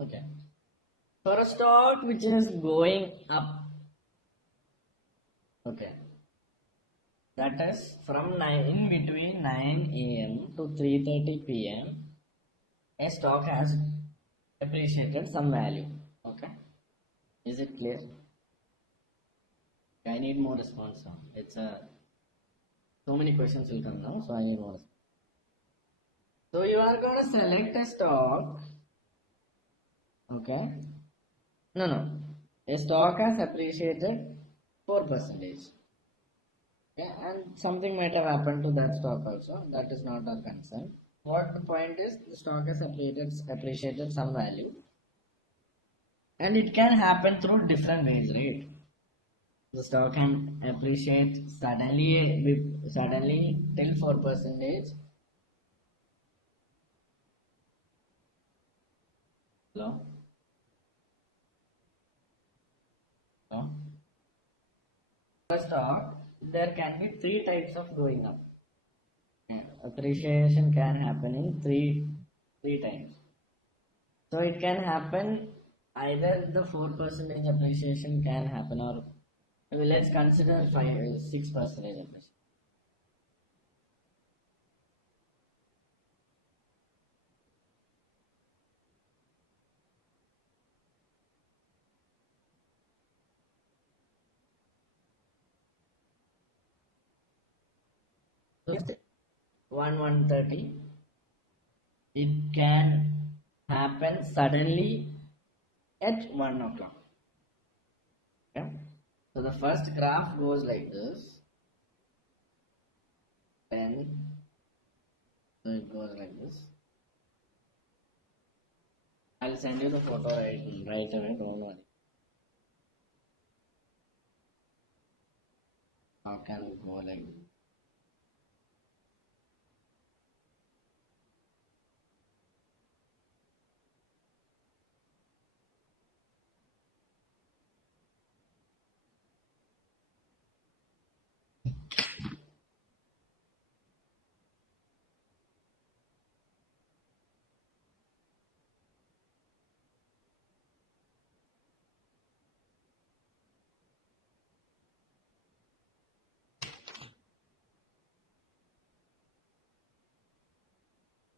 Okay. For a stock which is going up, okay, that is from 9 in between 9 a.m. to 3:30 p.m. a stock has appreciated some value. Okay, is it clear? I need more response now. It's a so many questions will come now, so I need more response. So you are going to select a stock. Okay. No. A stock has appreciated 4%. Okay, and something might have happened to that stock also. That is not our concern. What the point is, the stock has appreciated some value, and it can happen through different ways, right? The stock can appreciate suddenly till 4%. Hello? Hello? For stock, there can be three types of going up. Appreciation can happen in three times. So it can happen either the 4% appreciation can happen, or let's consider 6% appreciation. So 130, it can happen suddenly at 1 o'clock. Okay? So the first graph goes like this. 10. So it goes like this. I'll send you the photo right away. Don't worry. How can it go like this?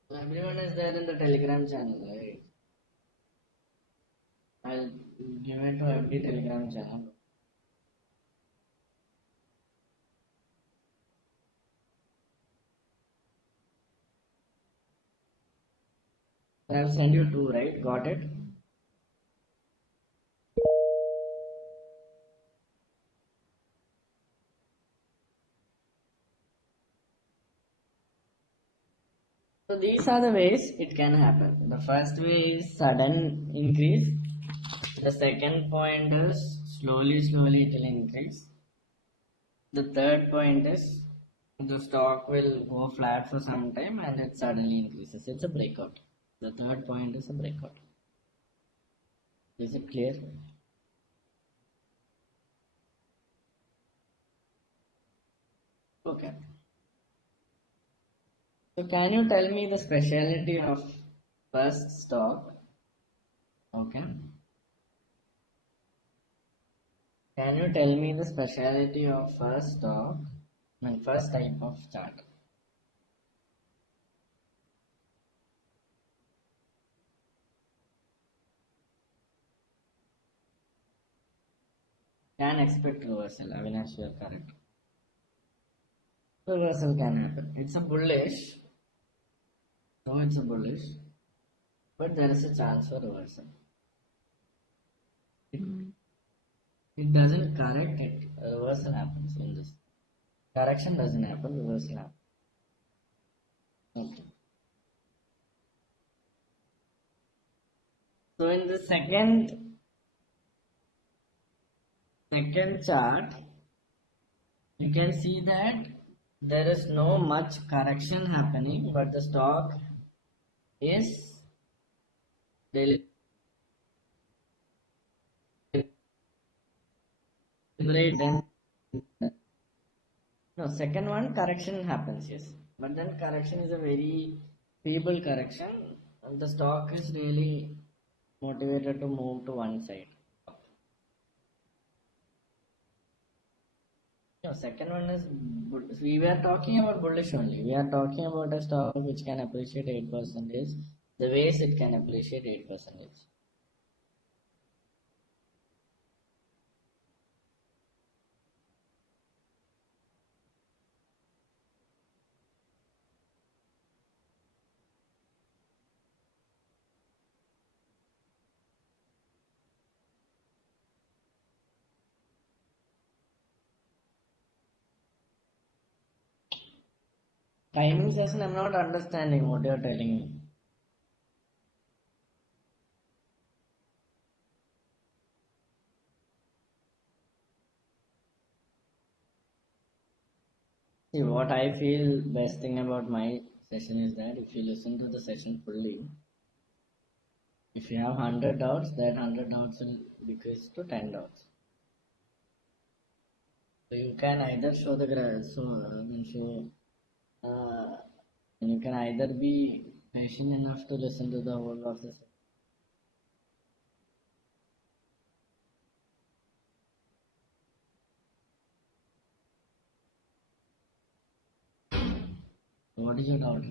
So everyone is there in the Telegram channel, right? I'll give it to every Telegram channel. I'll send you two, right? Got it? So these are the ways it can happen. The first way is sudden increase. The second point is slowly it will increase. The third point is the stock will go flat for some time and it suddenly increases. It's a breakout. The third point is a breakout. Is it clear? Okay. So can you tell me the specialty of first stock? Okay. Can you tell me the specialty of first stock? I mean first type of chart. Can expect reversal. Avinash, you are correct. Reversal can happen. It's a bullish. So it's a bullish. But there is a chance for reversal. It doesn't correct it. A reversal happens in this. Correction doesn't happen, reversal happens. Okay. So in the second chart, you can see that there is no much correction happening, but the stock is deliberate. No, second one correction happens, yes. But then correction is a very feeble correction, and the stock is really motivated to move to one side. No, second one is we were talking about bullish only. We are talking about a stock which can appreciate 8%. The ways it can appreciate 8%. Timing session, I'm not understanding what you're telling me. See, what I feel best thing about my session is that if you listen to the session fully, if you have 100 doubts, that 100 doubts will decrease to 10 doubts. So you can either show the graph, uh, and you can either be patient enough to listen to the whole of the session. What is your doubt?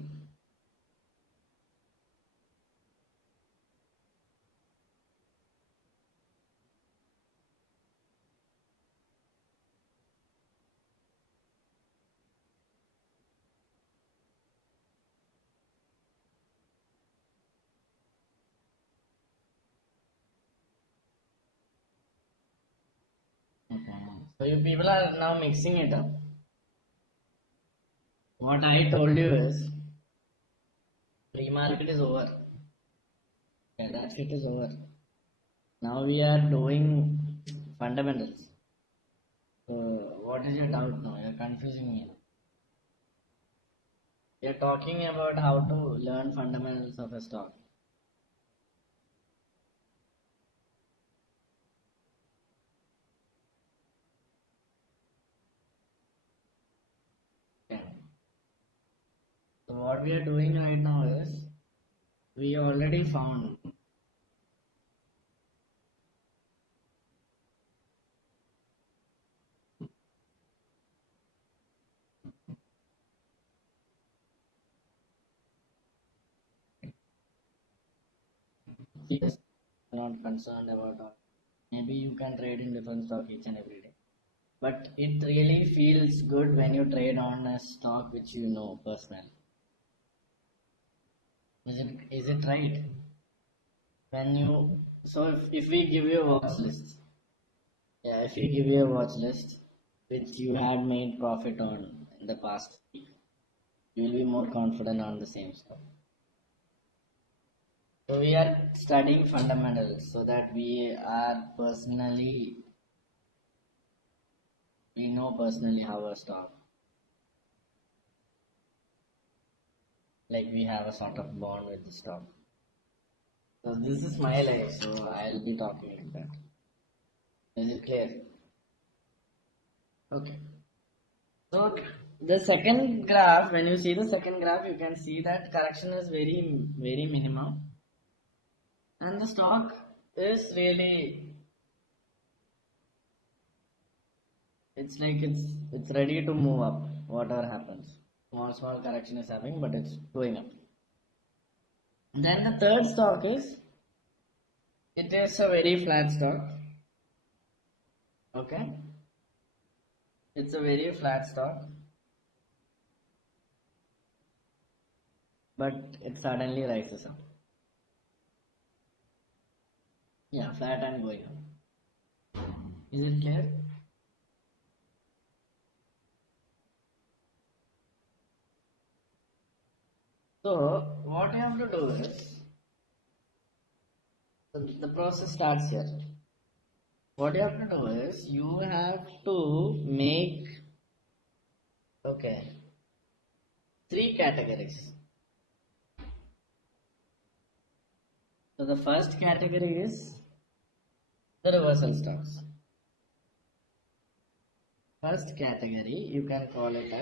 Okay. So you people are now mixing it up. What I told you is pre-market is over. Yeah, that shit is over. Now we are doing fundamentals. So what is your doubt now? You're confusing me. You're talking about how to learn fundamentals of a stock. Okay. So what we are doing right now is we already found yes, not concerned about all. Maybe you can trade in different stock each and every day. But it really feels good when you trade on a stock which you know personally. Is it right? When you so if we give you a watch list, yeah, if we give you a watch list which you had made profit on in the past week, you will be more confident on the same stock. So we are studying fundamentals so that we know personally how a stock, like we have a sort of bond with the stock. So this is my life, so I'll be talking like that. Is it clear? Okay. So the second graph, when you see the second graph, you can see that correction is very, very minimum. And the stock is really, it's like it's ready to move up, whatever happens. Small correction is happening, but it's going up. Then the third stock is, it is a very flat stock. Okay. It's a very flat stock. But it suddenly rises up. Yeah, flat and going up. Is it clear? So what you have to do is the process starts here. What you have to do is you have to make three categories. So the first category is the reversal stocks. First category you can call it as